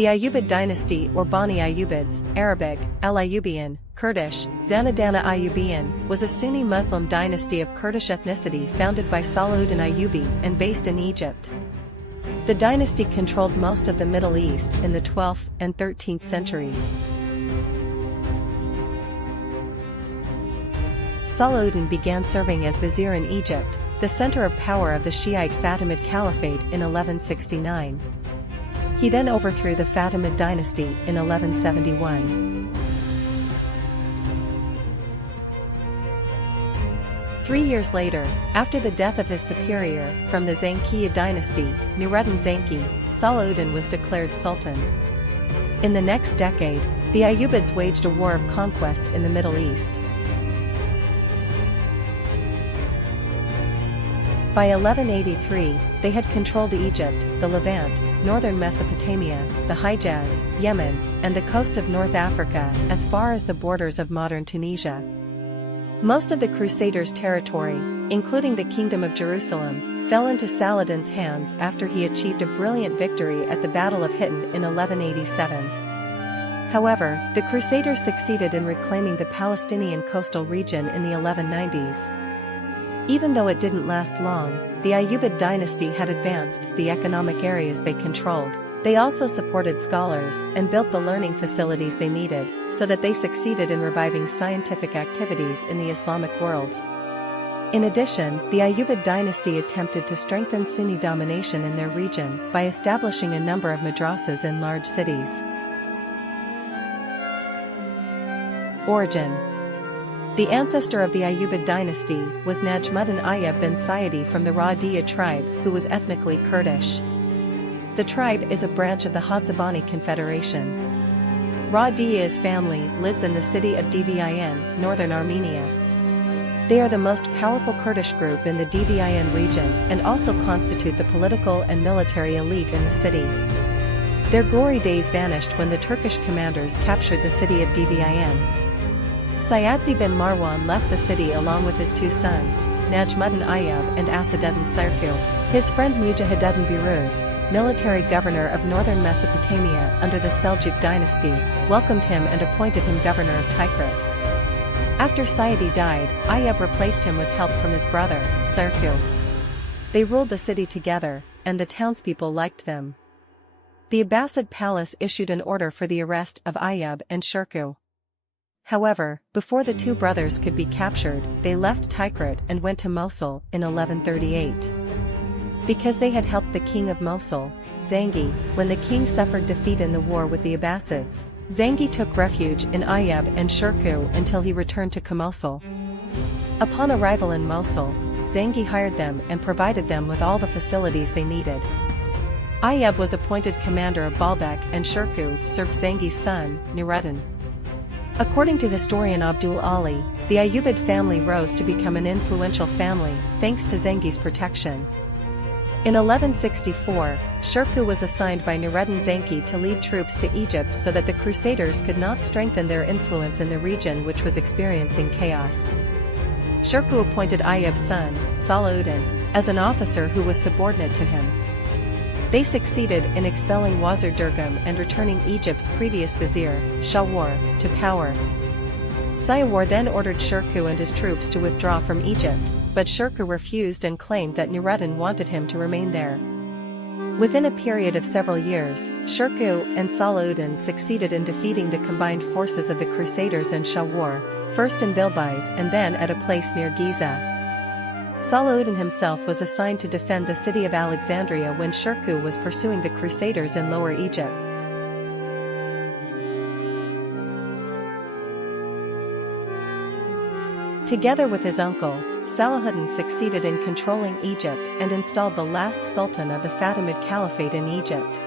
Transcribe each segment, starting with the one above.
The Ayyubid dynasty or Bani Ayyubids, Arabic, Al-Ayyubiyan, Kurdish, Salahuddin Ayyubiyan, was a Sunni Muslim dynasty of Kurdish ethnicity founded by Salahudin Ayyubi and based in Egypt. The dynasty controlled most of the Middle East in the 12th and 13th centuries. Salahuddin began serving as vizier in Egypt, the center of power of the Shiite Fatimid Caliphate in 1169. He then overthrew the Fatimid dynasty in 1171. 3 years later, after the death of his superior, from the Zankiya dynasty, Nureddin Zanki, Salahuddin was declared sultan. In the next decade, the Ayyubids waged a war of conquest in the Middle East. By 1183, they had controlled Egypt, the Levant, northern Mesopotamia, the Hijaz, Yemen, and the coast of North Africa as far as the borders of modern Tunisia. Most of the Crusaders' territory, including the Kingdom of Jerusalem, fell into Saladin's hands after he achieved a brilliant victory at the Battle of Hittin in 1187. However, the Crusaders succeeded in reclaiming the Palestinian coastal region in the 1190s. Even though it didn't last long, the Ayyubid dynasty had advanced the economic areas they controlled. They also supported scholars and built the learning facilities they needed, so that they succeeded in reviving scientific activities in the Islamic world. In addition, the Ayyubid dynasty attempted to strengthen Sunni domination in their region by establishing a number of madrasas in large cities. Origin. The ancestor of the Ayyubid dynasty was Najmuddin Ayyub bin Sayyidi from the Ra'diya tribe, who was ethnically Kurdish. The tribe is a branch of the Hatzabani Confederation. Ra'diya's family lives in the city of Dvin, northern Armenia. They are the most powerful Kurdish group in the Dvin region and also constitute the political and military elite in the city. Their glory days vanished when the Turkish commanders captured the city of Dvin. Sayyadzi bin Marwan left the city along with his two sons, Najmuddin Ayyub and Asaduddin Sirku. His friend Mujahiduddin Biruz, military governor of northern Mesopotamia under the Seljuk dynasty, welcomed him and appointed him governor of Tikrit. After Sayyidi died, Ayyub replaced him with help from his brother, Sirku. They ruled the city together, and the townspeople liked them. The Abbasid palace issued an order for the arrest of Ayyub and Shirku. However, before the two brothers could be captured, they left Tikrit and went to Mosul in 1138. Because they had helped the king of Mosul, Zangi, when the king suffered defeat in the war with the Abbasids, Zangi took refuge in Ayyub and Shirku until he returned to Mosul. Upon arrival in Mosul, Zangi hired them and provided them with all the facilities they needed. Ayyub was appointed commander of Baalbek and Shirku served Zangi's son, Nureddin. According to historian Abdul Ali, the Ayyubid family rose to become an influential family, thanks to Zangi's protection. In 1164, Shirku was assigned by Nureddin Zanki to lead troops to Egypt so that the Crusaders could not strengthen their influence in the region which was experiencing chaos. Shirku appointed Ayyub's son, Salahuddin, as an officer who was subordinate to him. They succeeded in expelling Wazir Durgam and returning Egypt's previous vizier, Shawar, to power. Sayawar then ordered Shirku and his troops to withdraw from Egypt, but Shirku refused and claimed that Nureddin wanted him to remain there. Within a period of several years, Shirku and Salahuddin succeeded in defeating the combined forces of the Crusaders and Shawar, first in Bilbais and then at a place near Giza. Salahuddin himself was assigned to defend the city of Alexandria when Shirku was pursuing the Crusaders in Lower Egypt. Together with his uncle, Salahuddin succeeded in controlling Egypt and installed the last sultan of the Fatimid Caliphate in Egypt.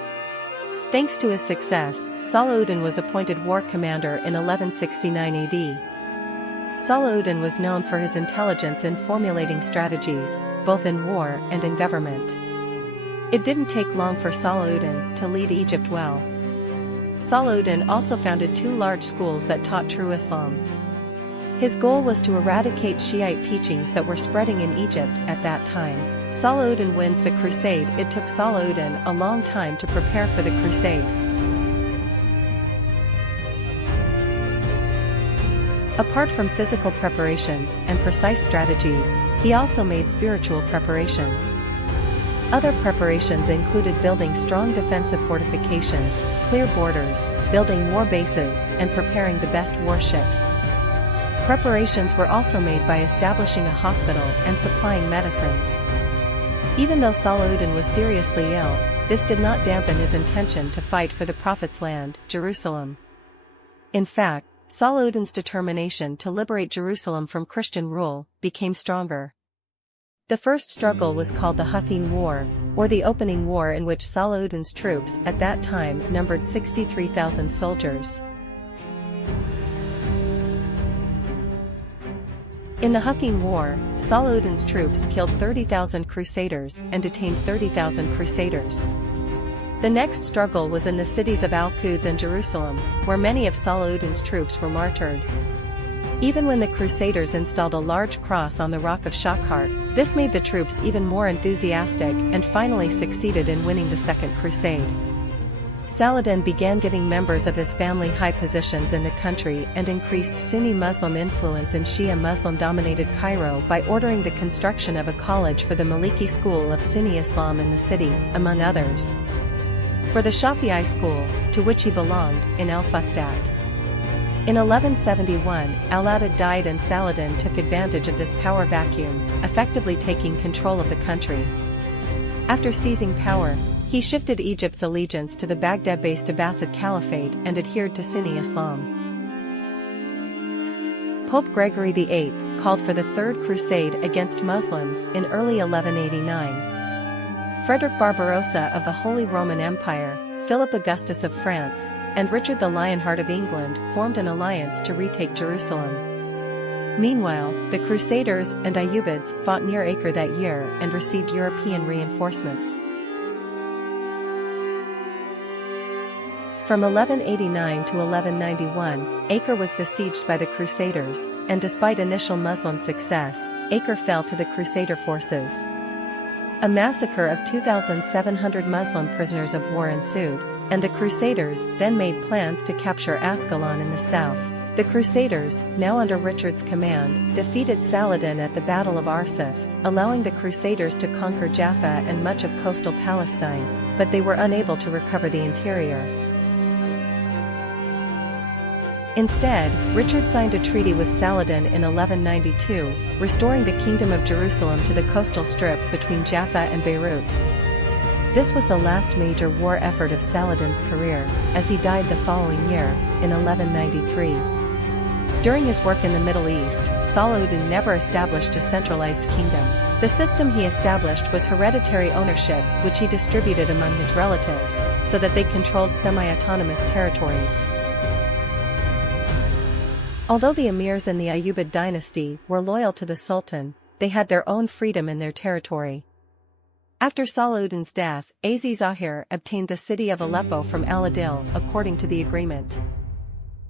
Thanks to his success, Salahuddin was appointed war commander in 1169 AD. Salahuddin was known for his intelligence in formulating strategies, both in war and in government. It didn't take long for Salahuddin to lead Egypt well. Salahuddin also founded two large schools that taught true Islam. His goal was to eradicate Shiite teachings that were spreading in Egypt at that time. Salahuddin wins the crusade. It took Salahuddin a long time to prepare for the crusade. Apart from physical preparations and precise strategies, he also made spiritual preparations. Other preparations included building strong defensive fortifications, clear borders, building war bases, and preparing the best warships. Preparations were also made by establishing a hospital and supplying medicines. Even though Salahuddin was seriously ill, this did not dampen his intention to fight for the Prophet's land, Jerusalem. In fact, Salahuddin's determination to liberate Jerusalem from Christian rule became stronger. The first struggle was called the Huthin War, or the Opening War, in which Salahuddin's troops at that time numbered 63,000 soldiers. In the Huthin War, Salahuddin's troops killed 30,000 crusaders and detained 30,000 crusaders. The next struggle was in the cities of Al-Quds and Jerusalem, where many of Salahuddin's troops were martyred. Even when the Crusaders installed a large cross on the rock of Shachar, this made the troops even more enthusiastic and finally succeeded in winning the Second Crusade. Salahuddin began giving members of his family high positions in the country and increased Sunni Muslim influence in Shia Muslim-dominated Cairo by ordering the construction of a college for the Maliki school of Sunni Islam in the city, among others. For the Shafi'i school, to which he belonged, in Al-Fustat. In 1171, Al-Asyraf died and Salahuddin took advantage of this power vacuum, effectively taking control of the country. After seizing power, he shifted Egypt's allegiance to the Baghdad-based Abbasid Caliphate and adhered to Sunni Islam. Pope Gregory VIII called for the Third Crusade against Muslims in early 1189. Frederick Barbarossa of the Holy Roman Empire, Philip Augustus of France, and Richard the Lionheart of England formed an alliance to retake Jerusalem. Meanwhile, the Crusaders and Ayyubids fought near Acre that year and received European reinforcements. From 1189 to 1191, Acre was besieged by the Crusaders, and despite initial Muslim success, Acre fell to the Crusader forces. A massacre of 2,700 Muslim prisoners of war ensued, and the Crusaders then made plans to capture Ascalon in the south. The Crusaders, now under Richard's command, defeated Salahuddin at the Battle of Arsuf, allowing the Crusaders to conquer Jaffa and much of coastal Palestine, but they were unable to recover the interior. Instead, Richard signed a treaty with Salahuddin in 1192, restoring the Kingdom of Jerusalem to the coastal strip between Jaffa and Beirut. This was the last major war effort of Salahuddin's career, as he died the following year, in 1193. During his work in the Middle East, Salahuddin never established a centralized kingdom. The system he established was hereditary ownership, which he distributed among his relatives, so that they controlled semi-autonomous territories. Although the emirs in the Ayyubid dynasty were loyal to the Sultan, they had their own freedom in their territory. After Salahuddin's death, Az-Zahir obtained the city of Aleppo from Al-Adil according to the agreement.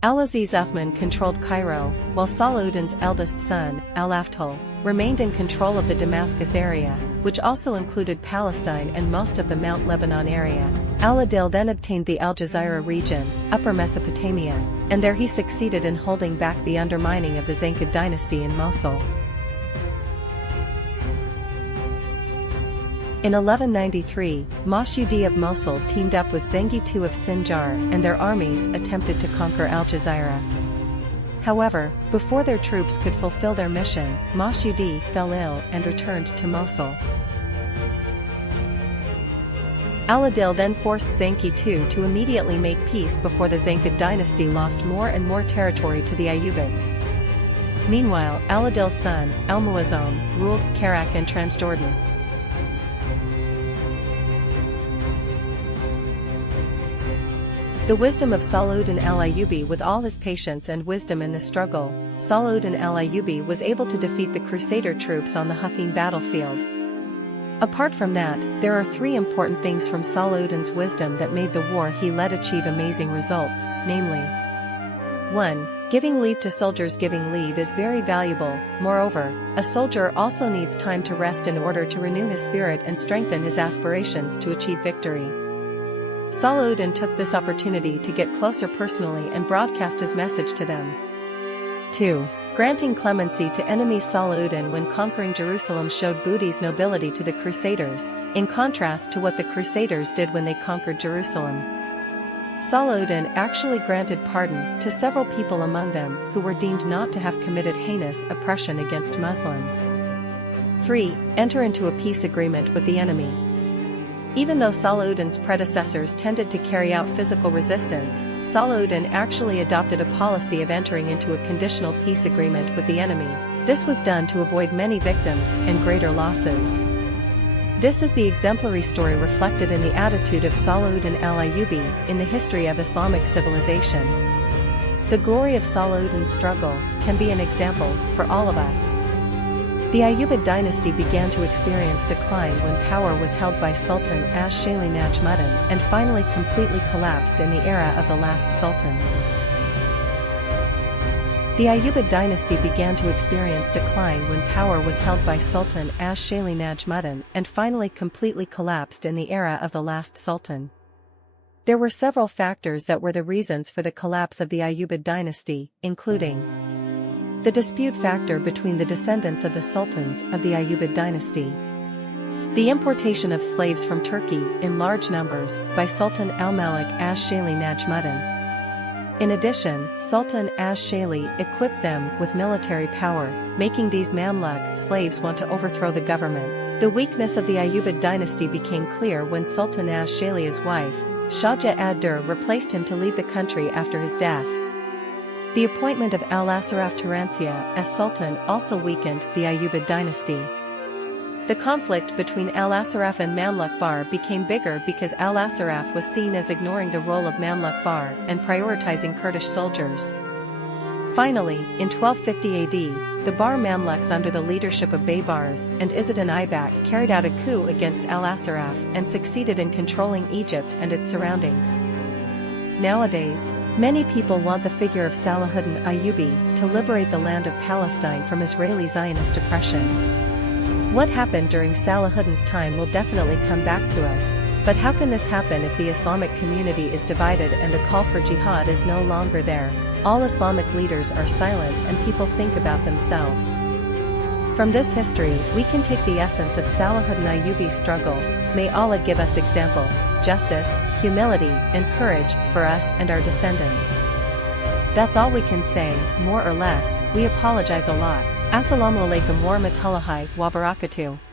Al-Aziz Uthman controlled Cairo, while Salahuddin's eldest son, Al-Aftul, remained in control of the Damascus area, which also included Palestine and most of the Mount Lebanon area. Al-Adil then obtained the Al-Jazira region, Upper Mesopotamia, and there he succeeded in holding back the undermining of the Zankid dynasty in Mosul. In 1193, Mas'udi of Mosul teamed up with Zengi II of Sinjar and their armies attempted to conquer Al-Jazira. However, before their troops could fulfill their mission, Mas'udi fell ill and returned to Mosul. Al-Adil then forced Zengi II to immediately make peace before the Zankid dynasty lost more and more territory to the Ayyubids. Meanwhile, Al-Adil's son, Al-Muazzam, ruled Karak and Transjordan. The wisdom of Salahuddin Ayyubi. With all his patience and wisdom in the struggle, Salahuddin Ayyubi was able to defeat the Crusader troops on the Huthin battlefield. Apart from that, there are three important things from Salahuddin's wisdom that made the war he led achieve amazing results, namely: 1. Giving leave to soldiers. Giving leave is very valuable. Moreover, a soldier also needs time to rest in order to renew his spirit and strengthen his aspirations to achieve victory. Salahuddin took this opportunity to get closer personally and broadcast his message to them. 2. Granting clemency to enemy Salahuddin when conquering Jerusalem showed booty's nobility to the Crusaders, in contrast to what the Crusaders did when they conquered Jerusalem. Salahuddin actually granted pardon to several people among them who were deemed not to have committed heinous oppression against Muslims. 3. Enter into a peace agreement with the enemy. Even though Salahuddin's predecessors tended to carry out physical resistance, Salahuddin actually adopted a policy of entering into a conditional peace agreement with the enemy. This was done to avoid many victims and greater losses. This is the exemplary story reflected in the attitude of Salahudin Ayyubi in the history of Islamic civilization. The glory of Salahuddin's struggle can be an example for all of us. The Ayyubid dynasty began to experience decline when power was held by Sultan As-Shalih and finally completely collapsed in the era of the last sultan. The Ayyubid dynasty began to experience decline when power was held by Sultan As-Shalih and finally completely collapsed in the era of the last sultan. There were several factors that were the reasons for the collapse of the Ayyubid dynasty, including the dispute factor between the descendants of the sultans of the Ayyubid dynasty, the importation of slaves from Turkey in large numbers by Sultan al-Malik As-Shalih. In addition, Sultan As-Shalih equipped them with military power, making these Mamluk slaves want to overthrow the government. The weakness of the Ayyubid dynasty became clear when Sultan As-Shalih's wife, Shajah Ad-Durr, replaced him to lead the country after his death. The appointment of Al-Asyraf Turansyah as Sultan also weakened the Ayyubid dynasty. The conflict between Al-Asyraf and Mamluk Bahr became bigger because Al-Asyraf was seen as ignoring the role of Mamluk Bahr and prioritizing Kurdish soldiers. Finally, in 1250 AD, the Bahr Mamluks under the leadership of Baybars and Izzudin Aybak carried out a coup against Al-Asyraf and succeeded in controlling Egypt and its surroundings. Nowadays, many people want the figure of Salahudin Ayyubi to liberate the land of Palestine from Israeli Zionist oppression. What happened during Salahuddin's time will definitely come back to us, but how can this happen if the Islamic community is divided and the call for jihad is no longer there? All Islamic leaders are silent and people think about themselves. From this history, we can take the essence of Salahuddin Ayyubi's struggle. May Allah give us example, justice, humility, and courage for us and our descendants. That's all we can say, more or less. We apologize a lot. Assalamu'alaikum warahmatullahi wabarakatuh.